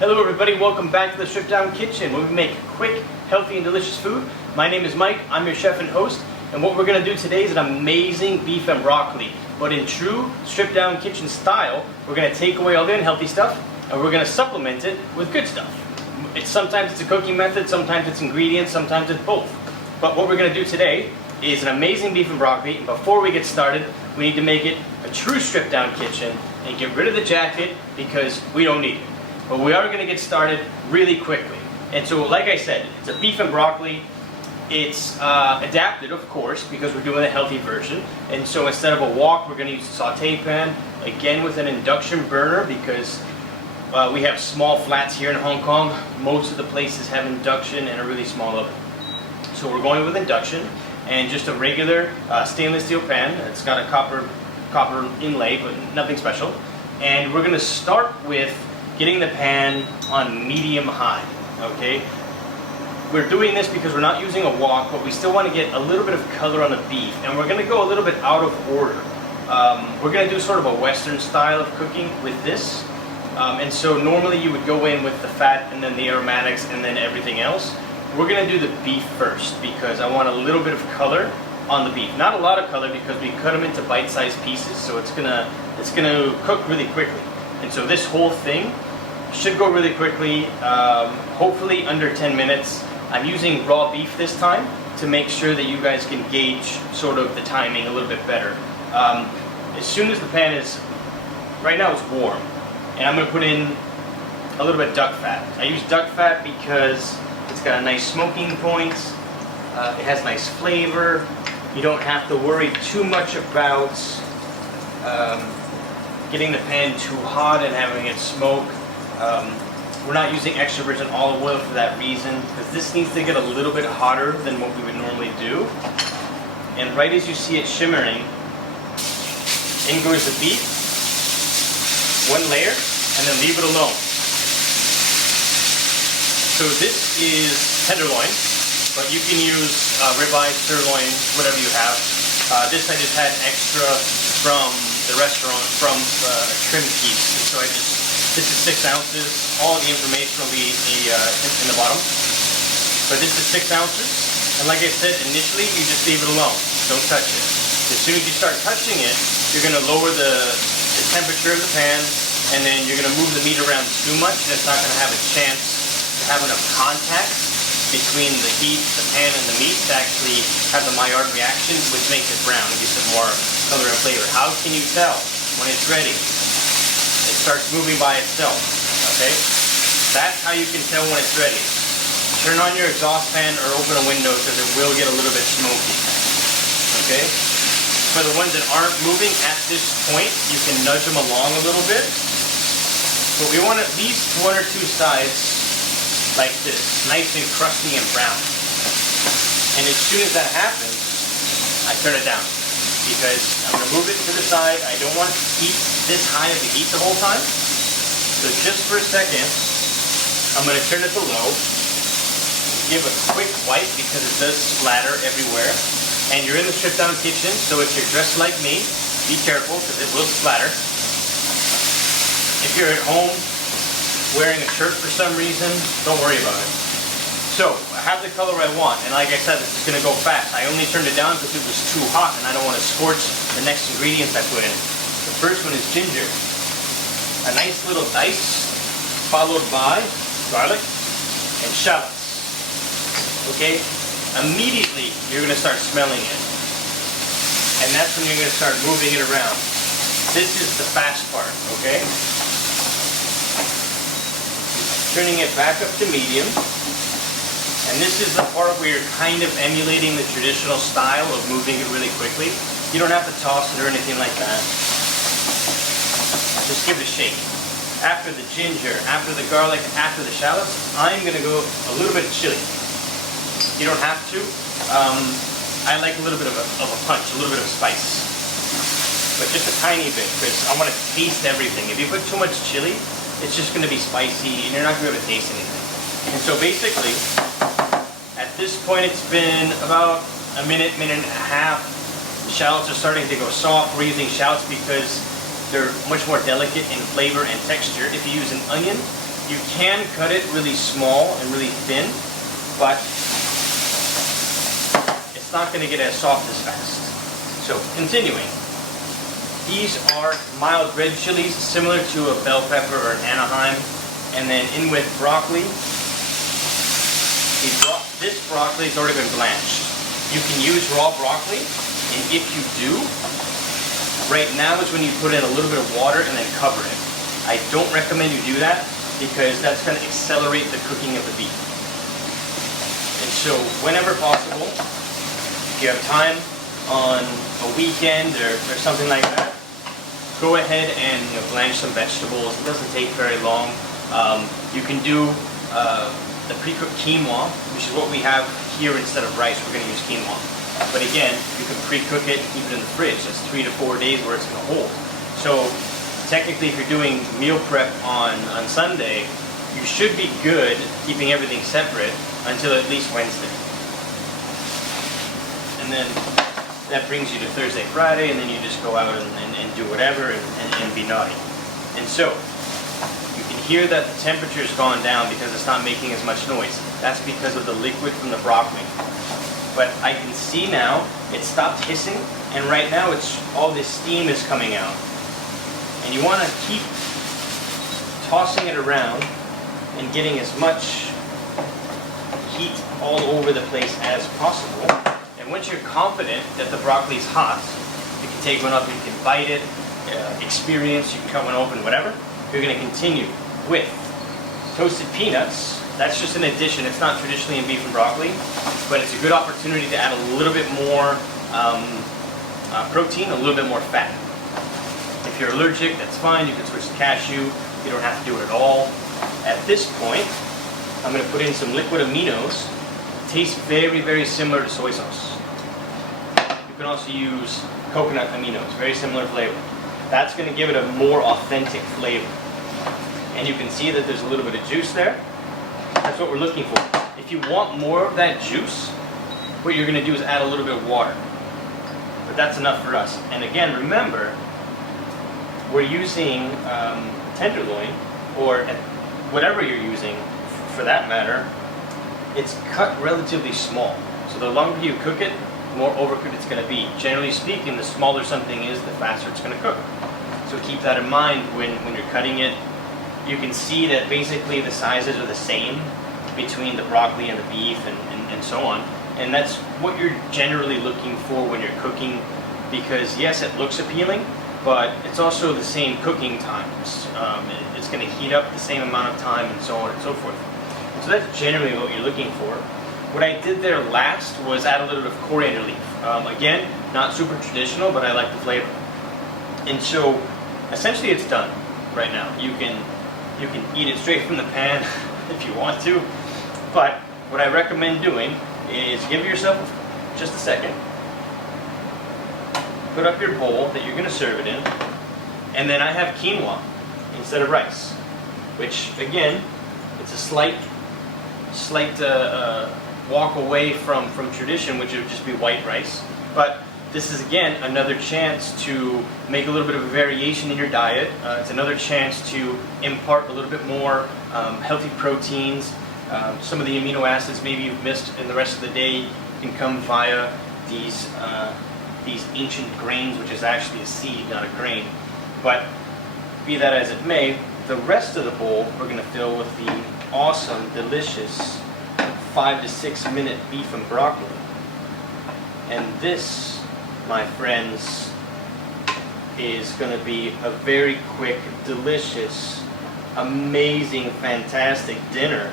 Hello everybody, welcome back to the Stripped Down Kitchen where we make quick, healthy and delicious food. My name is Mike, I'm your chef and host, and what we're going to do today is an amazing beef and broccoli. But in true Stripped Down Kitchen style, we're going to take away all the unhealthy stuff and we're going to supplement it with good stuff. Sometimes it's a cooking method, sometimes it's ingredients, sometimes it's both. But what we're going to do today is an amazing beef and broccoli, and before we get started, we need to make it a true Stripped Down Kitchen and get rid of the jacket because we don't need it. But we are going to get started really quickly. And so, like I said, it's a beef and broccoli. It's adapted, of course, because we're doing a healthy version. And so instead of a wok, we're going to use a saute pan, again with an induction burner because we have small flats here in Hong Kong. Most of the places have induction and a really small oven. So we're going with induction and just a regular stainless steel pan. It's got a copper inlay, but nothing special. And we're going to start with getting the pan on medium high, okay? We're doing this because we're not using a wok, but we still want to get a little bit of color on the beef, and we're going to go a little bit out of order. We're going to do sort of a Western style of cooking with this, and so normally you would go in with the fat and then the aromatics and then everything else. We're going to do the beef first because I want a little bit of color on the beef. Not a lot of color because we cut them into bite-sized pieces, so it's gonna cook really quickly. And so this whole thing should go really quickly, hopefully under 10 minutes. I'm using raw beef this time to make sure that you guys can gauge sort of the timing a little bit better. As soon as the pan is, right now it's warm, and I'm going to put in a little bit of duck fat. I use duck fat because it's got a nice smoking point, it has nice flavor. You don't have to worry too much about getting the pan too hot and having it smoke. We're not using extra virgin olive oil for that reason, because this needs to get a little bit hotter than what we would normally do. And right as you see it shimmering, in goes the beef, one layer, and then leave it alone. So this is tenderloin, but you can use ribeye, sirloin, whatever you have. This I just had extra from the restaurant, from a trim piece. And so this is 6 ounces. All the information will be in the bottom. But this is 6 ounces. And like I said, initially you just leave it alone. Don't touch it. As soon as you start touching it, you're going to lower the temperature of the pan, and then you're going to move the meat around too much, and it's not going to have a chance to have enough contact between the heat, the pan, and the meat to actually have the Maillard reaction, which makes it brown and gives it more color and flavor. How can you tell when it's ready? It starts moving by itself, okay? That's how you can tell when it's ready. Turn on your exhaust fan or open a window because it will get a little bit smoky, okay? For the ones that aren't moving at this point, you can nudge them along a little bit. But we want at least 1 or 2 sides like this, nice and crusty and brown. And as soon as that happens, I turn it down because I'm going to move it to the side. I don't want to keep this high of the heat the whole time. So just for a second, I'm going to turn it to low, give a quick wipe because it does splatter everywhere. And you're in the Stripped Down Kitchen, so if you're dressed like me, be careful because it will splatter. If you're at home wearing a shirt for some reason, don't worry about it. So, I have the color I want, and like I said, this is going to go fast. I only turned it down because it was too hot, and I don't want to scorch the next ingredients I put in. The first one is ginger. A nice little dice, followed by garlic and shallots. Okay? Immediately, you're going to start smelling it. And that's when you're going to start moving it around. This is the fast part, okay? Turning it back up to medium. And this is the part where you're kind of emulating the traditional style of moving it really quickly. You don't have to toss it or anything like that. Just give it a shake. After the ginger, after the garlic, after the shallots, I'm going to go a little bit of chili. You don't have to. I like a little bit of a punch, a little bit of spice. But just a tiny bit because I want to taste everything. If you put too much chili, it's just going to be spicy and you're not going to be able to taste anything. And so basically, at this point it's been about a minute, minute and a half. The shallots are starting to go soft. We're using shallots because they're much more delicate in flavor and texture. If you use an onion, You can cut it really small and really thin, but it's not going to get as soft as fast. So continuing, these are mild red chilies, similar to a bell pepper or an Anaheim, and then in with broccoli. This broccoli has already been blanched. You can use raw broccoli, and if you do, right now is when you put in a little bit of water and then cover it. I don't recommend you do that because that's going to accelerate the cooking of the beef. And so whenever possible, if you have time on a weekend or something like that, go ahead and blanch some vegetables. It doesn't take very long. You can do the pre-cooked quinoa, which is what we have here instead of rice. We're going to use quinoa. But again, you can pre-cook it, keep it in the fridge. That's 3 to 4 days where it's going to hold. So technically, if you're doing meal prep on Sunday, you should be good keeping everything separate until at least Wednesday. And then that brings you to Thursday, Friday, and then you just go out and do whatever and be naughty. And so, you can hear that the temperature's gone down because it's not making as much noise. That's because of the liquid from the broccoli. But I can see now it stopped hissing, and right now all this steam is coming out. And you want to keep tossing it around and getting as much heat all over the place as possible. And once you're confident that the broccoli's hot, you can take one up, you can bite it, experience, you can cut one open, whatever. You're going to continue with toasted peanuts. That's just an addition. It's not traditionally in beef and broccoli, but it's a good opportunity to add a little bit more protein, a little bit more fat. If you're allergic, that's fine. You can switch to cashew. You don't have to do it at all. At this point, I'm going to put in some liquid aminos. Tastes very, very similar to soy sauce. You can also use coconut aminos, very similar flavor. That's going to give it a more authentic flavor. And you can see that there's a little bit of juice there. That's what we're looking for. If you want more of that juice, what you're going to do is add a little bit of water. But that's enough for us. And again, remember, we're using tenderloin, or whatever you're using for that matter. It's cut relatively small. So the longer you cook it, the more overcooked it's going to be. Generally speaking, the smaller something is, the faster it's going to cook. So keep that in mind when you're cutting it. You can see that basically the sizes are the same between the broccoli and the beef and so on. And that's what you're generally looking for when you're cooking, because yes, it looks appealing, but it's also the same cooking times. It's going to heat up the same amount of time and so on and so forth. So that's generally what you're looking for. What I did there last was add a little bit of coriander leaf. Again, not super traditional, but I like the flavor. And so essentially it's done right now. You can eat it straight from the pan if you want to, but what I recommend doing is give yourself just a second, put up your bowl that you're going to serve it in, and then I have quinoa instead of rice, which again, it's a slight walk away from tradition, which would just be white rice, but this is again another chance to make a little bit of a variation in your diet. It's another chance to impart a little bit more healthy proteins. Some of the amino acids maybe you've missed in the rest of the day can come via these ancient grains, which is actually a seed, not a grain. But be that as it may, the rest of the bowl we're going to fill with the awesome, delicious 5 to 6 minute beef and broccoli. And this, my friends, is going to be a very quick, delicious, amazing, fantastic dinner.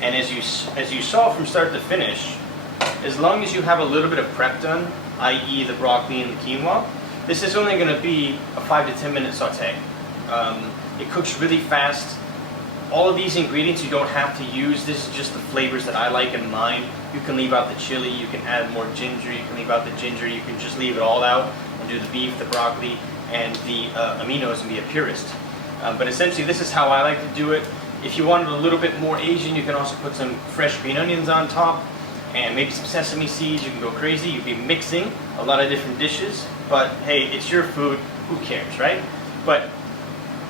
And as you saw from start to finish, as long as you have a little bit of prep done, i.e. the broccoli and the quinoa, this is only going to be a 5 to 10 minute saute. It cooks really fast. All of these ingredients you don't have to use. This is just the flavors that I like in mine. You can leave out the chili, you can add more ginger, you can leave out the ginger, you can just leave it all out and do the beef, the broccoli, and the aminos and be a purist. But essentially this is how I like to do it. If you wanted a little bit more Asian, you can also put some fresh green onions on top and maybe some sesame seeds. You can go crazy. You'd be mixing a lot of different dishes. But hey, it's your food. Who cares, right? But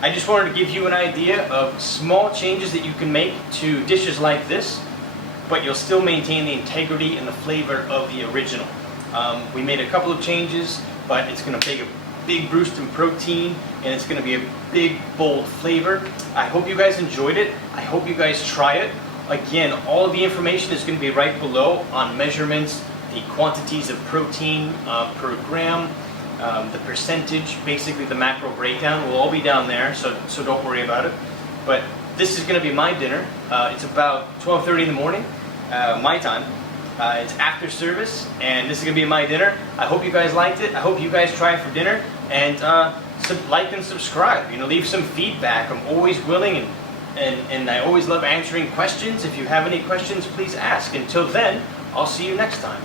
I just wanted to give you an idea of small changes that you can make to dishes like this, but you'll still maintain the integrity and the flavor of the original. We made a couple of changes, but it's going to make a big boost in protein, and it's going to be a big, bold flavor. I hope you guys enjoyed it. I hope you guys try it. Again, all of the information is going to be right below on measurements, the quantities of protein per gram, the percentage, basically the macro breakdown will all be down there, so don't worry about it. But this is going to be my dinner. It's about 12:30 in the morning, my time. It's after service, and this is going to be my dinner. I hope you guys liked it. I hope you guys try it for dinner, and like and subscribe. Leave some feedback. I'm always willing, and I always love answering questions. If you have any questions, please ask. Until then, I'll see you next time.